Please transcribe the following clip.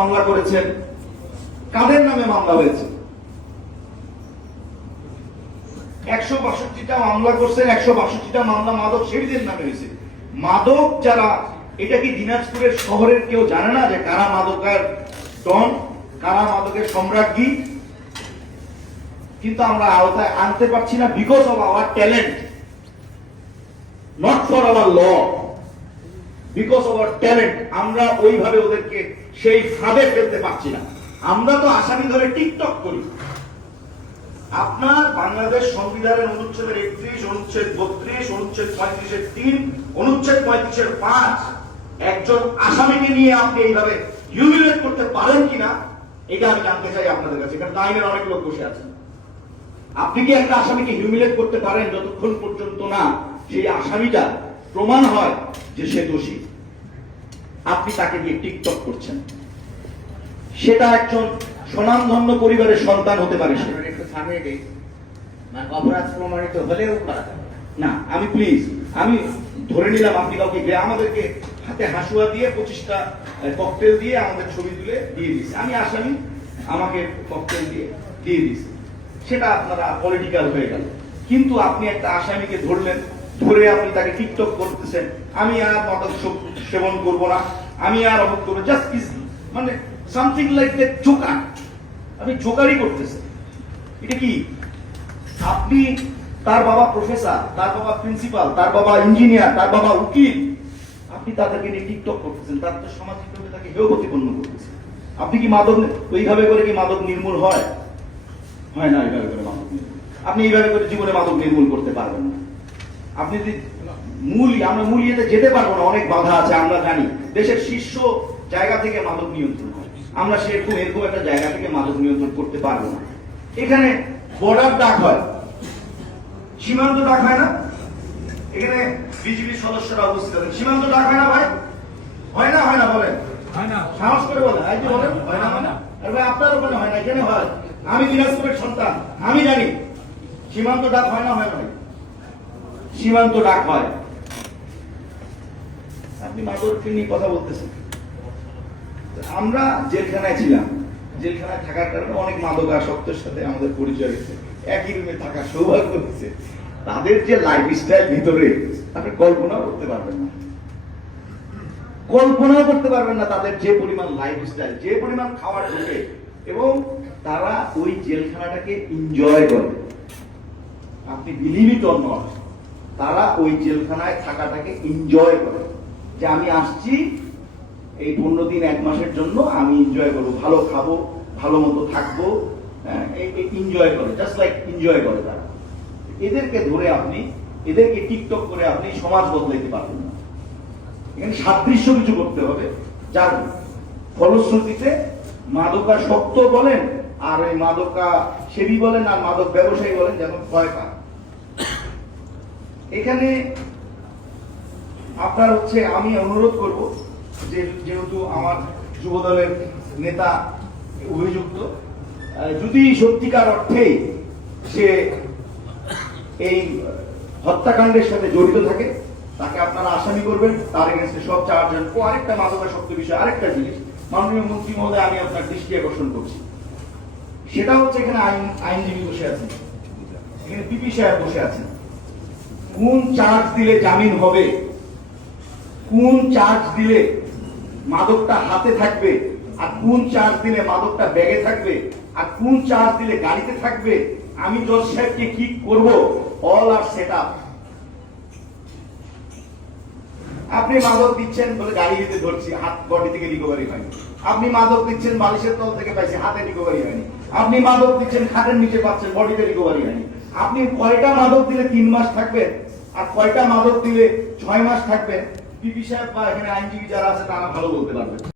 মামলা করেছেন, কাদের নামে মামলা হয়েছে? 162টা মামলা করছেন, 162টা মামলা মাদক সেবীদের নামে হয়েছে। মাদক যারা, এটা কি দিনাজপুরের শহরের কেউ জানে না যে কারা মাদকের ডন, কারা মাদকের সম্রাজ্ঞী? কিন্তু আমরা আওতায় আনতে পারছি না because of our talent, not for our law, because of our talent. আমরা ওইভাবে ওদেরকে সেই ফাঁদে ফেলতে পারছি না। আমরা তো আসামি ধরে টিকটক করি। আপনার বাংলাদেশ সংবিধানের অনুচ্ছেদের 31, অনুচ্ছেদ 32, অনুচ্ছেদ 35-এর 3, অনুচ্ছেদ 35-এর 5 একজন আসামিকে নিয়ে আপনি এইভাবে হিউমিলেট করতে পারেন কিনা এটা আমি জানতে চাই আপনাদের কাছে। এখানে আইনের অনেক লোক বসে আছেন। আপনি কি একটা আসামিকে হিউমিলেট করতে পারেন যতক্ষণ পর্যন্ত না সেই আসামিটা প্রমাণ হয় যে সে দোষী? আপনি তাকে দিয়ে টিকটক করছেন। সেটা একজন স্বনামধন্য পরিবারের সন্তান হতে পারে। অপরাধ প্রমাণিত হলেও না, আমি প্লিজ, আমি ধরে নিলাম আপনি কাউকে আমাদেরকে হাতে হাসুয়া দিয়ে 25টা ককটেল দিয়ে আমাদের ছবি তুলে দিয়ে দিচ্ছে, আমি আসামি, আমাকে ককটেল দিয়ে দিচ্ছে, সেটা আপনারা পলিটিক্যাল হয়ে গেল। কিন্তু আপনি একটা আসামিকে ধরলেন, ধরে আপনি তাকে টিকটক করতেছেন, আমি আর মাদক সেবন করবো না, আমি আর অমুক করবো, জাস্ট মানে সামথিং লাইক দ্যাট জোকার। আপনি জোকারই করতেছেন। এটা কি? আপনি, তার বাবা প্রফেসর, তার বাবা প্রিন্সিপাল, তার বাবা ইঞ্জিনিয়ার, তার বাবা উকিল, আপনি তাদেরকে নিয়ে টিকটক করতেছেন, তার তো সামাজিকভাবে তাকে হেয় প্রতিপন্ন করতেছেন। আপনি কি মাদক ওইভাবে করে কি মাদক নির্মূল হয়? হয় না এইভাবে করে মাদক নির্মূল। আপনি এইভাবে করে জীবনে মাদক নির্মূল করতে পারবেন না। আপনি যদি আমরা মূল ইয়েতে যেতে পারবো না, অনেক বাধা আছে আমরা জানি। দেশের শীর্ষ জায়গা থেকে মাদক নিয়ন্ত্রণ হয়, আমরা সেরকম এরকম একটা জায়গা থেকে মাদক নিয়ন্ত্রণ করতে পারবো না। এখানে বর্ডার ডাক হয়, সীমান্ত ডাক হয় না? এখানে বিজিবির সদস্যরা উপস্থিত আছেন, সীমান্ত ডাক হয় না ভাই? হয় না? হয় না? বলেন। সাহস করে বলেন, এই যে বলেন হয় না, হয় না? আর ভাই আপনার ওখানে হয় না, এখানে হয়। আমি দিনাজপুরের সন্তান, আমি জানি সীমান্ত ডাক হয় না, হয় না? সীমান্ত ডাক হয়। আপনি মাদককে নিয়ে কথা বলতেছেন। আমরা জেলখানায় ছিলাম, জেলখানায় থাকার কারণে অনেক মাদকাসক্তের সাথে আমাদের পরিচয় হয়েছে, একই রুমে থাকার সৌভাগ্য হয়েছে। তাদের যে লাইফস্টাইল ভিতরে আপনি কল্পনাও করতে পারবেন না, কল্পনাও করতে পারবেন না তাদের যে পরিমাণ লাইফস্টাইল, যে পরিমাণ খাবার ঢোকে, এবং তারা ওই জেলখানাটাকে এনজয় করে। আপনি বিলিভ ইট অর নট, তারা ওই জেলখানায় থাকাটাকে এনজয় করে, যে আমি আসছি এই 15 দিন 1 মাসের জন্য, আমি এনজয় করবো, ভালো খাবো, ভালো মতো থাকবো, এনজয় করে, জাস্ট লাইক এনজয় করে তারা। এদেরকে ধরে আপনি, এদেরকে টিকটক করে আপনি সমাজ বদলাইতে পারবেন না। এখানে সাদৃশ্য কিছু করতে হবে, যার ফলশ্রুতিতে মাদকাসক্ত বলেন আর ওই মাদকা সেবী বলেন আর মাদক ব্যবসায়ী বলেন যেন ভয় পায়। এখানে আপনার হচ্ছে, আমি অনুরোধ করব যে যেহেতু আমার যুবদলের নেতা অভিযুক্ত, যদি সত্যিকার অর্থে সে এই হত্যাকাণ্ডের সাথে জড়িত থাকে, তাকে আপনারা আসামি করবেন, তার এগেন্সটে সব চার্জ। ও আরেকটা মাদকাসক্ত বিষয়, আরেকটা জিনিস মাননীয় মন্ত্রী মহোদয়, আমি আপনার দৃষ্টি আকর্ষণ করছি, সেটা হচ্ছে এখানে আইনজীবী বসে আছেন, এখানে পিপি সাহেব বসে আছেন। কোন চার্জ দিলে জামিন হবে, কোন চার্জ দিলে মাদকটা হাতে থাকবে, আর কোন চার্জ দিলে মাদকটা ব্যাগে থাকবে, আর কোন চার্জ দিলে গাড়িতে থাকবে, আমি জজ সাহেবকে কি করব, অল আর সেট আপ। আপনি মাদক দিচ্ছেন বলে গাড়ি দিতে ধরছি, হাত বডি থেকে রিকভারি হয়নি। আপনি মাদক দিচ্ছেন বালিশের তল থেকে পাইছে, হাতে রিকভারি হয়নি। আপনি মাদক দিচ্ছেন খাটের নিচে পাচ্ছেন, বডিতে রিকভারি হয়নি। আপনি কয়টা মাদক দিলে 3 মাস থাকবেন, আর কয়টা মাদক দিলে 6 মাস থাকবেন? পিপি সাহেব বা এখানে আইনজীবী যারা আছে তারা ভালো বলতে পারবেন।